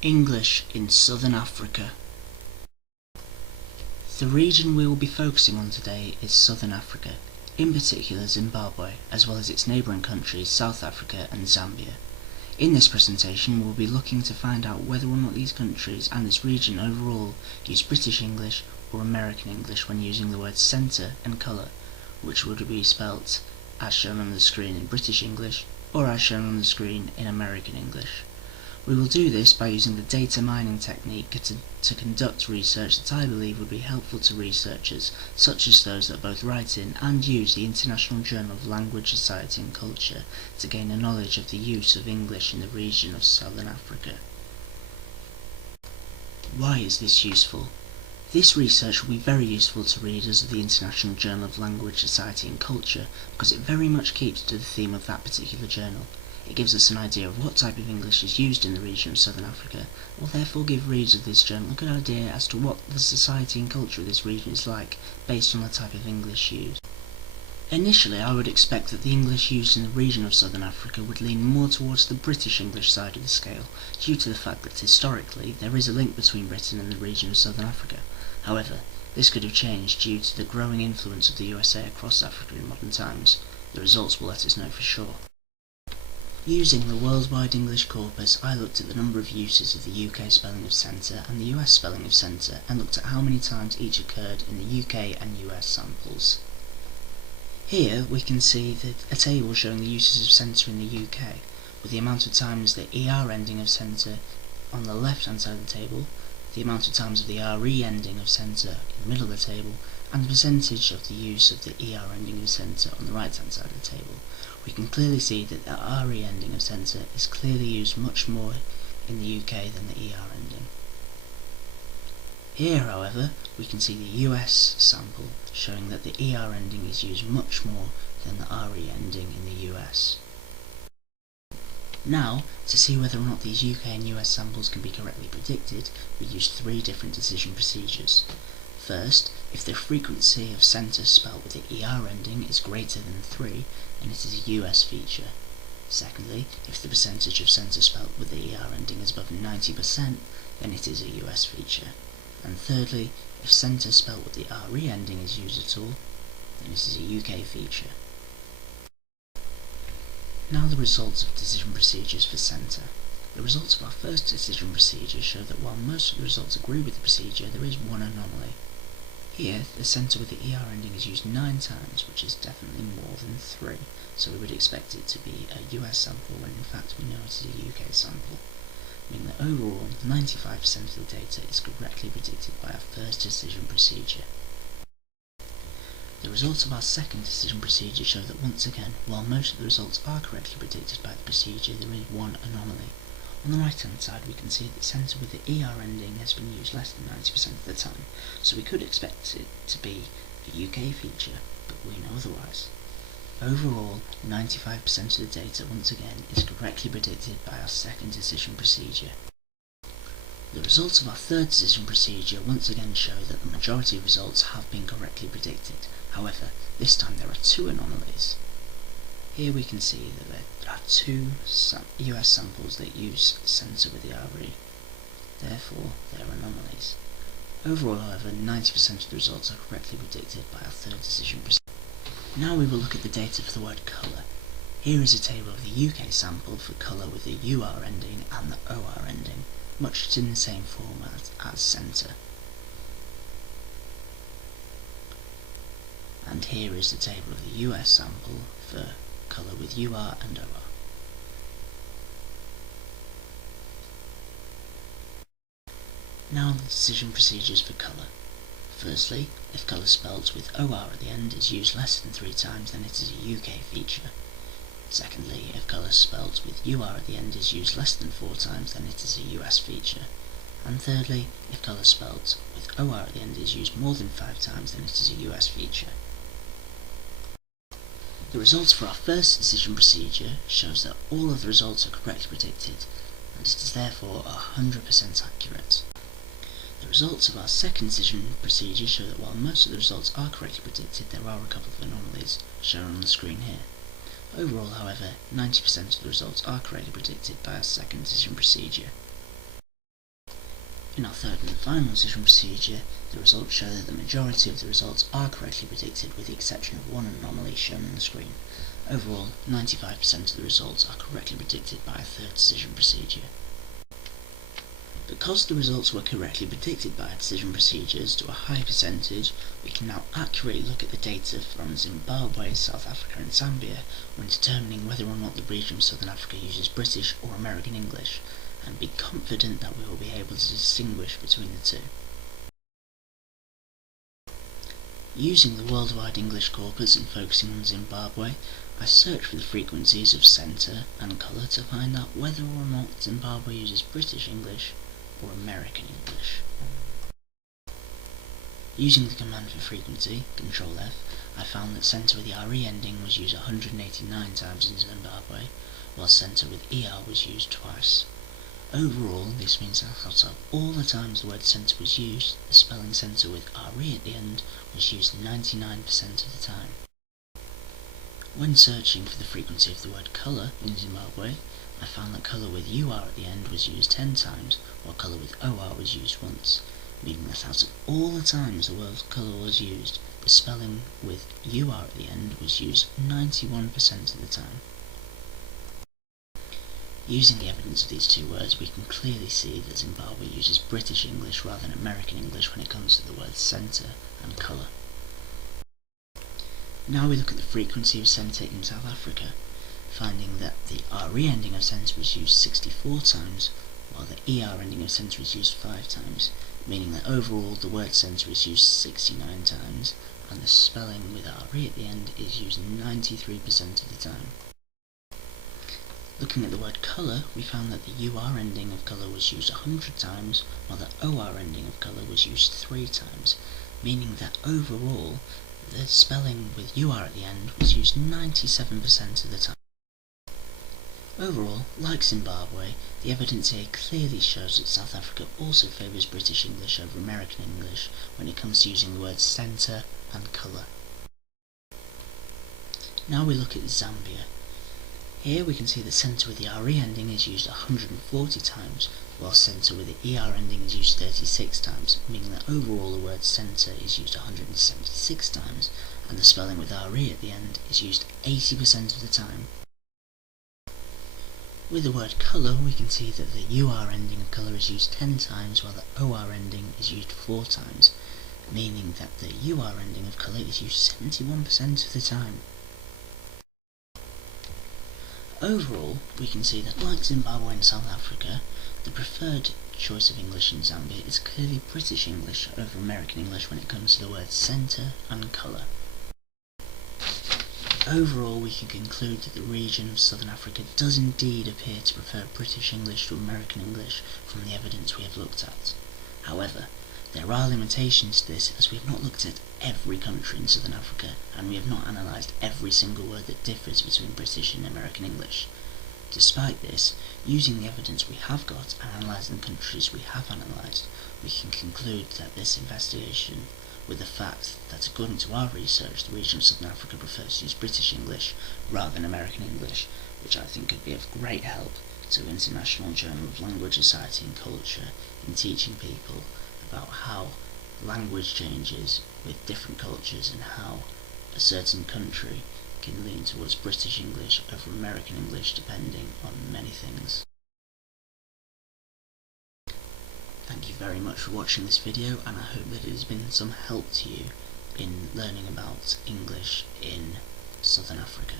English in Southern Africa. The region we will be focusing on today is Southern Africa, in particular Zimbabwe, as well as its neighbouring countries South Africa and Zambia. In this presentation we will be looking to find out whether or not these countries and this region overall use British English or American English when using the words centre and colour, which would be spelt as shown on the screen in British English or as shown on the screen in American English. We will do this by using the data mining technique to conduct research that I believe would be helpful to researchers, such as those that both write in and use the International Journal of Language, Society and Culture to gain a knowledge of the use of English in the region of Southern Africa. Why is this useful? This research will be very useful to readers of the International Journal of Language, Society and Culture because it very much keeps to the theme of that particular journal. It gives us an idea of what type of English is used in the region of Southern Africa, and will therefore give readers of this journal a good idea as to what the society and culture of this region is like, based on the type of English used. Initially, I would expect that the English used in the region of Southern Africa would lean more towards the British English side of the scale, due to the fact that historically there is a link between Britain and the region of Southern Africa. However, this could have changed due to the growing influence of the USA across Africa in modern times. The results will let us know for sure. Using the Worldwide English Corpus, I looked at the number of uses of the UK spelling of centre and the US spelling of centre, and looked at how many times each occurred in the UK and US samples. Here we can see a table showing the uses of centre in the UK, with the amount of times the ER ending of centre on the left hand side of the table, the amount of times of the RE ending of centre in the middle of the table, and the percentage of the use of the ER ending of centre on the right hand side of the table. We can clearly see that the RE ending of centre is clearly used much more in the UK than the ER ending. Here, however, we can see the US sample showing that the ER ending is used much more than the RE ending in the US. Now, to see whether or not these UK and US samples can be correctly predicted, we use three different decision procedures. First, if the frequency of centre spelt with the ER ending is greater than 3, then it is a US feature. Secondly, if the percentage of centre spelt with the ER ending is above 90%, then it is a US feature. And thirdly, if centre spelt with the RE ending is used at all, then it is a UK feature. Now the results of decision procedures for centre. The results of our first decision procedure show that while most of the results agree with the procedure, there is one anomaly. Here, the centre with the ER ending is used 9 times, which is definitely more than 3, so we would expect it to be a US sample when in fact we know it is a UK sample, meaning that overall 95% of the data is correctly predicted by our first decision procedure. The results of our second decision procedure show that once again, while most of the results are correctly predicted by the procedure, there is one anomaly. On the right hand side we can see that centre with the ER ending has been used less than 90% of the time, so we could expect it to be a UK feature, but we know otherwise. Overall, 95% of the data once again is correctly predicted by our second decision procedure. The results of our third decision procedure once again show that the majority of results have been correctly predicted. However, this time there are two anomalies. Here we can see that there are two US samples that use centre with the RE. Therefore, they are anomalies. Overall, however, 90% of the results are correctly predicted by our third decision procedure. Now we will look at the data for the word colour. Here is a table of the UK sample for colour with the UR ending and the OR ending, much in the same format as centre. And here is the table of the US sample for colour with UR and OR. Now the decision procedures for colour. Firstly, if colour spelt with OR at the end is used less than 3 times, then it is a UK feature. Secondly, if colour spelt with UR at the end is used less than 4 times, then it is a US feature. And thirdly, if colour spelt with OR at the end is used more than 5 times, then it is a US feature. The results for our first decision procedure shows that all of the results are correctly predicted, and it is therefore 100% accurate. The results of our second decision procedure show that while most of the results are correctly predicted, there are a couple of anomalies shown on the screen here. Overall, however, 90% of the results are correctly predicted by our second decision procedure. In our third and final decision procedure, the results show that the majority of the results are correctly predicted with the exception of one anomaly shown on the screen. Overall, 95% of the results are correctly predicted by a third decision procedure. Because the results were correctly predicted by our decision procedures to a high percentage, we can now accurately look at the data from Zimbabwe, South Africa and Zambia when determining whether or not the region of Southern Africa uses British or American English, and be confident that we will be able to distinguish between the two. Using the Worldwide English Corpus and focusing on Zimbabwe, I searched for the frequencies of centre and colour to find out whether or not Zimbabwe uses British English or American English. Using the command for frequency, Ctrl F, I found that centre with the RE ending was used 189 times in Zimbabwe, while centre with ER was used twice. Overall, this means that out of all the times the word centre was used, the spelling centre with RE at the end was used 99% of the time. When searching for the frequency of the word colour in Zimbabwe, I found that colour with UR at the end was used 10 times, while colour with OR was used once, meaning that out of all the times the word colour was used, the spelling with UR at the end was used 91% of the time. Using the evidence of these two words, we can clearly see that Zimbabwe uses British English rather than American English when it comes to the words centre and colour. Now we look at the frequency of centre in South Africa, finding that the RE ending of centre was used 64 times, while the ER ending of centre was used 5 times, meaning that overall the word centre is used 69 times, and the spelling with RE at the end is used 93% of the time. Looking at the word colour, we found that the UR ending of colour was used 100 times, while the OR ending of colour was used 3 times, meaning that overall, the spelling with UR at the end was used 97% of the time. Overall, like Zimbabwe, the evidence here clearly shows that South Africa also favours British English over American English when it comes to using the words centre and colour. Now we look at Zambia. Here we can see that centre with the RE ending is used 140 times, while centre with the ER ending is used 36 times, meaning that overall the word centre is used 176 times, and the spelling with RE at the end is used 80% of the time. With the word colour, we can see that the UR ending of colour is used 10 times, while the OR ending is used 4 times, meaning that the UR ending of colour is used 71% of the time. Overall, we can see that like Zimbabwe and South Africa, the preferred choice of English in Zambia is clearly British English over American English when it comes to the words centre and colour. Overall, we can conclude that the region of Southern Africa does indeed appear to prefer British English to American English from the evidence we have looked at. However, there are limitations to this as we have not looked at every country in Southern Africa and we have not analysed every single word that differs between British and American English. Despite this, using the evidence we have got and analysing the countries we have analysed, we can conclude that this investigation, with the fact that according to our research the region of Southern Africa prefers to use British English rather than American English, which I think could be of great help to International Journal of Language, Society and Culture in teaching people about how language changes with different cultures and how a certain country can lean towards British English over American English depending on many things. Thank you very much for watching this video, and I hope that it has been some help to you in learning about English in Southern Africa.